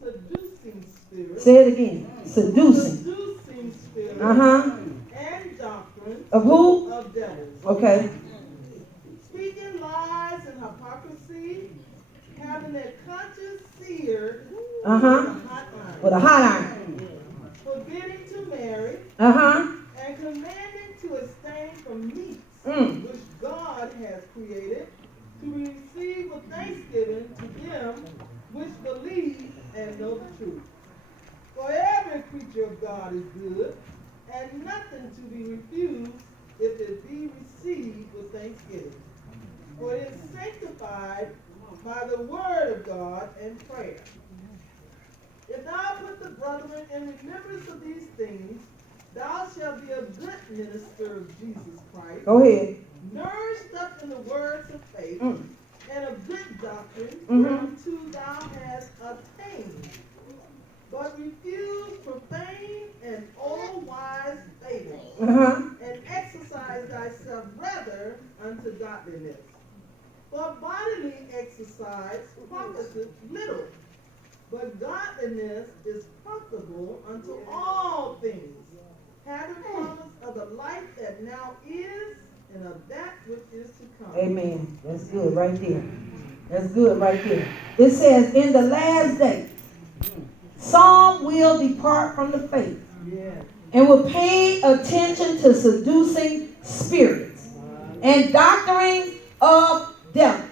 seducing spirits. Say it again. Seducing. Seducing spirits. And doctrine. Of who? Of devils. Okay. Speaking lies and hypocrisy, having their conscience seared with a hot iron. With a hot iron. Forbidding to marry. And commanding to abstain from meats, which God has created, to receive with thanksgiving to them which believe and know the truth. For every creature of God is good, and nothing to be refused if it be received with thanksgiving. For it is sanctified by the word of God and prayer. If thou put the brethren in remembrance of these things, thou shalt be a good minister of Jesus Christ. Go ahead. Nourished up in the words of faith and of good doctrine, whereunto thou hast attained. But refuse profane and old wise fables, and exercise thyself rather unto godliness. For bodily exercise profiteth little, but godliness is profitable unto all things, having promise of the life that now is and of that which is to come. Amen. That's good right there. That's good right there. It says, in the last days, some will depart from the faith and will pay attention to seducing spirits and doctrines of devils.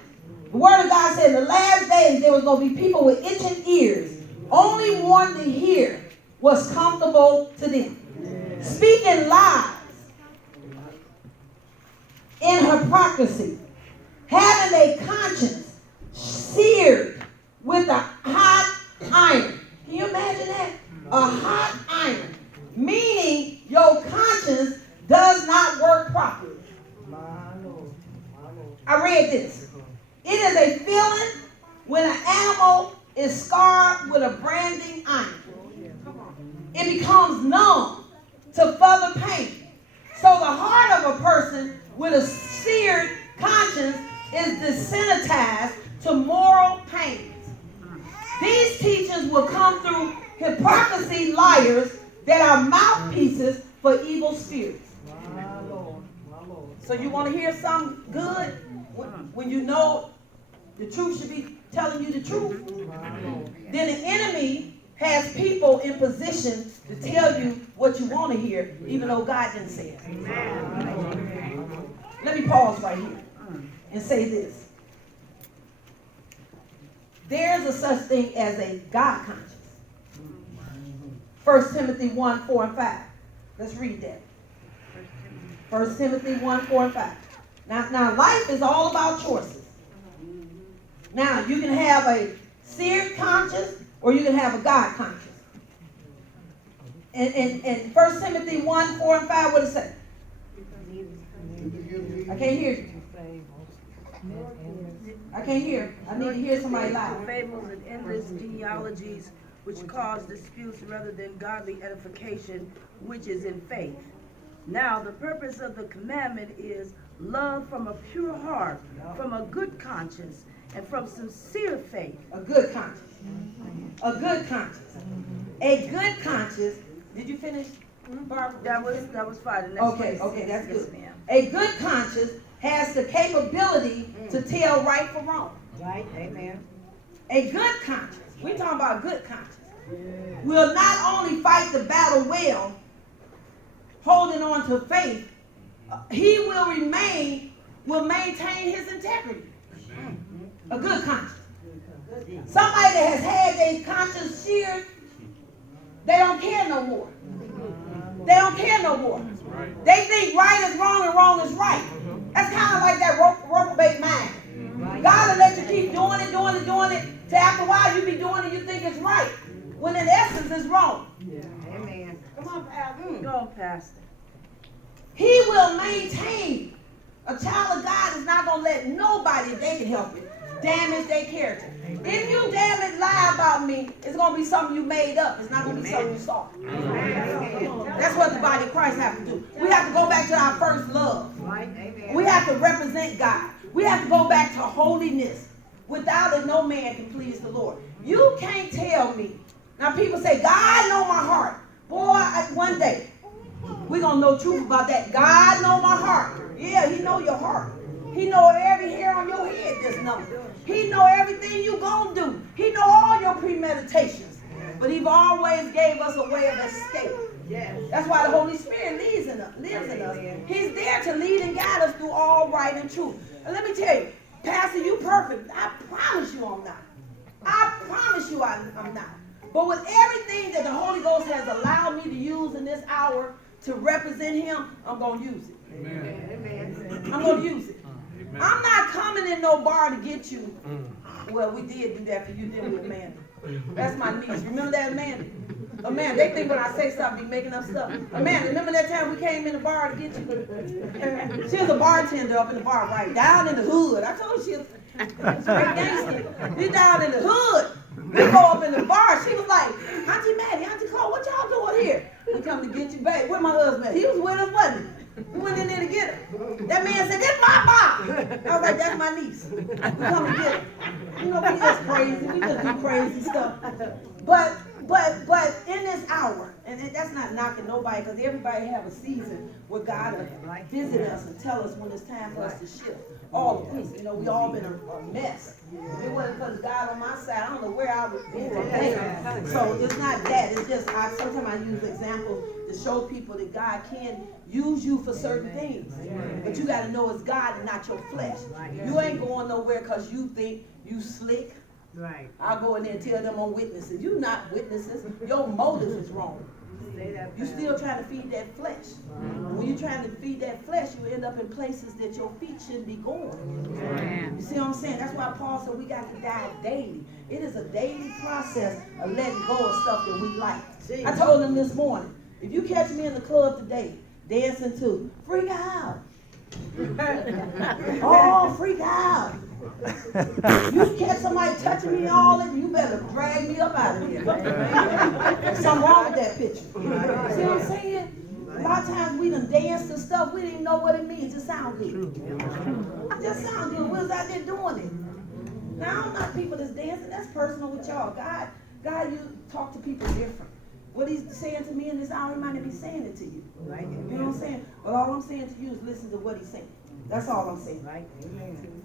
The word of God said in the last days there was going to be people with itching ears, only wanting to hear what's comfortable to them. Speaking lies in hypocrisy, having a conscience seared with a hot iron. Can you imagine that? A hot iron. Meaning your conscience does not work properly. I read this. It is a feeling when an animal is scarred with a branding iron. It becomes numb to further pain. So the heart of a person with a seared conscience is desensitized to moral pains. These teachings will come through hypocrisy liars that are mouthpieces for evil spirits. So you want to hear something good? When you know the truth should be telling you the truth, then the enemy has people in position to tell you what you want to hear, even though God didn't say it. Let me pause right here and say this. There's a such thing as a God conscience. 1 Timothy 1, 4 and 5. Let's read that. 1 Timothy 1, 4 and 5. Now life is all about choices. Now, you can have a seared conscience or you can have a God conscience. And 1 Timothy 1, 4 and 5, what does it say? I can't hear you. I can't hear. I need to hear somebody loud. Fables and endless genealogies which cause disputes rather than godly edification, which is in faith. Now, the purpose of the commandment is love from a pure heart, from a good conscience, and from sincere faith. A good conscience. A good conscience. A good conscience. Did you finish, Barbara? That was fine. Okay, that's good. Yes, a good conscience has the capability to tell right from wrong. Right, amen. A good conscience, we're talking about a good conscience, will not only fight the battle well, holding on to faith, he will maintain his integrity. A good conscience. Somebody that has had their conscience seared, they don't care no more. They don't care no more. They think right is wrong and wrong is right. That's kind of like that reprobate mind. God will let you keep doing it, till after a while you be doing it, you think it's right, when in essence it's wrong. Amen. Come on, Pastor. Go on, Pastor. He will maintain. A child of God is not going to let nobody, if they can help it, damage their character. If you lie about me, it's going to be something you made up. It's not going to be something you saw. That's what the body of Christ have to do. We have to go back to our first love. We have to represent God. We have to go back to holiness. Without it, no man can please the Lord. You can't tell me. Now people say, God know my heart. Boy, one day, we're going to know truth about that. God know my heart. Yeah, he know your heart. He know every hair on your head this number. He know everything you going to do. He know all your premeditations. But he always gave us a way of escape. Yes. That's why the Holy Spirit lives in us. He's there to lead and guide us through all right and truth. And let me tell you, Pastor, you perfect. I promise you I'm not. I promise you I'm not. But with everything that the Holy Ghost has allowed me to use in this hour to represent him, I'm going to use it. Amen. I'm going to use it. Amen. I'm not coming in no bar to get you. Well, we did do that for you, didn't we, Amanda? That's my niece. Remember that, Amanda? Amanda, they think when I say something, be making up stuff. Amanda, remember that time we came in the bar to get you? She was a bartender up in the bar, right down in the hood. I told you she was straight gangster. She's down in the hood. We go up in the bar. She was like, Auntie Maddie, Auntie Chloe, what y'all doing here? We come to get you, babe. Where my husband? He was with us, wasn't he? We went in there to get her. That man said, "This my bar." I was like, "That's my niece. We come to get her." You know, we just crazy. We just do crazy stuff. But in this hour, and that's not knocking nobody, because everybody have a season where God will visit us and tell us when it's time for us to shift. All of us, you know, we all been a mess. If it wasn't because God on my side, I don't know where I would be today. So it's not that. It's just sometimes I use examples to show people that God can use you for certain things. But you got to know it's God and not your flesh. You ain't going nowhere because you think you slick. Right. I'll go in there and tell them I'm witnesses. You not witnesses. Your motive is wrong. You still trying to feed that flesh. When you're trying to feed that flesh, you end up in places that your feet shouldn't be going. You see what I'm saying? That's why Paul said we got to die daily. It is a daily process of letting go of stuff that we like. I told them this morning, if you catch me in the club today, dancing to Freak Out. Oh, freak out. You catch somebody touching me all in, you better drag me up out of here. There's something wrong with that picture. See what I'm saying? A lot of times we done danced and stuff, we didn't even know what it means. It just sound good. It just sound good. We was out there doing it. Now I don't know people that's dancing, that's personal with y'all. God, you talk to people different. What he's saying to me in this hour, he might not be saying it to you. Right? You know what I'm saying? But all I'm saying to you is listen to what he's saying. That's all I'm saying. Right?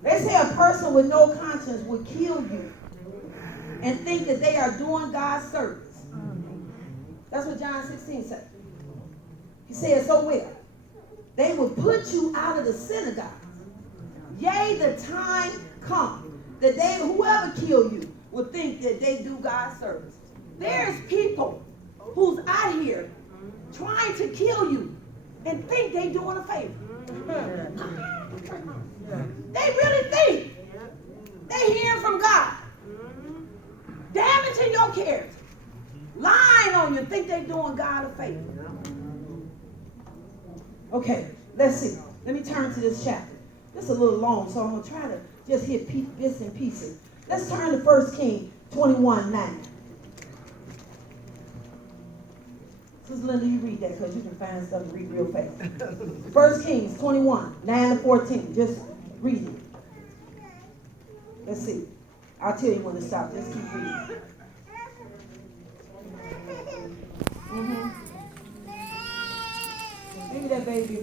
They say a person with no conscience would kill you and think that they are doing God's service. That's what John 16 said. He said so well. They will put you out of the synagogue. Yea, the time come that they, whoever kill you, will think that they do God's service. There's people who's out here trying to kill you and think they doing a favor. They really think they hearing from God. Damaging your character. Lying on you, think they doing God a favor. Okay, let's see. Let me turn to this chapter. This is a little long, so I'm going to try to just hit bits and pieces. Let's turn to 1 Kings 21:9. Sister Linda, you read that because you can find stuff to read real fast. 1 Kings 21:9-14. Just read it. Let's see. I'll tell you when to stop. Just keep reading. Maybe that baby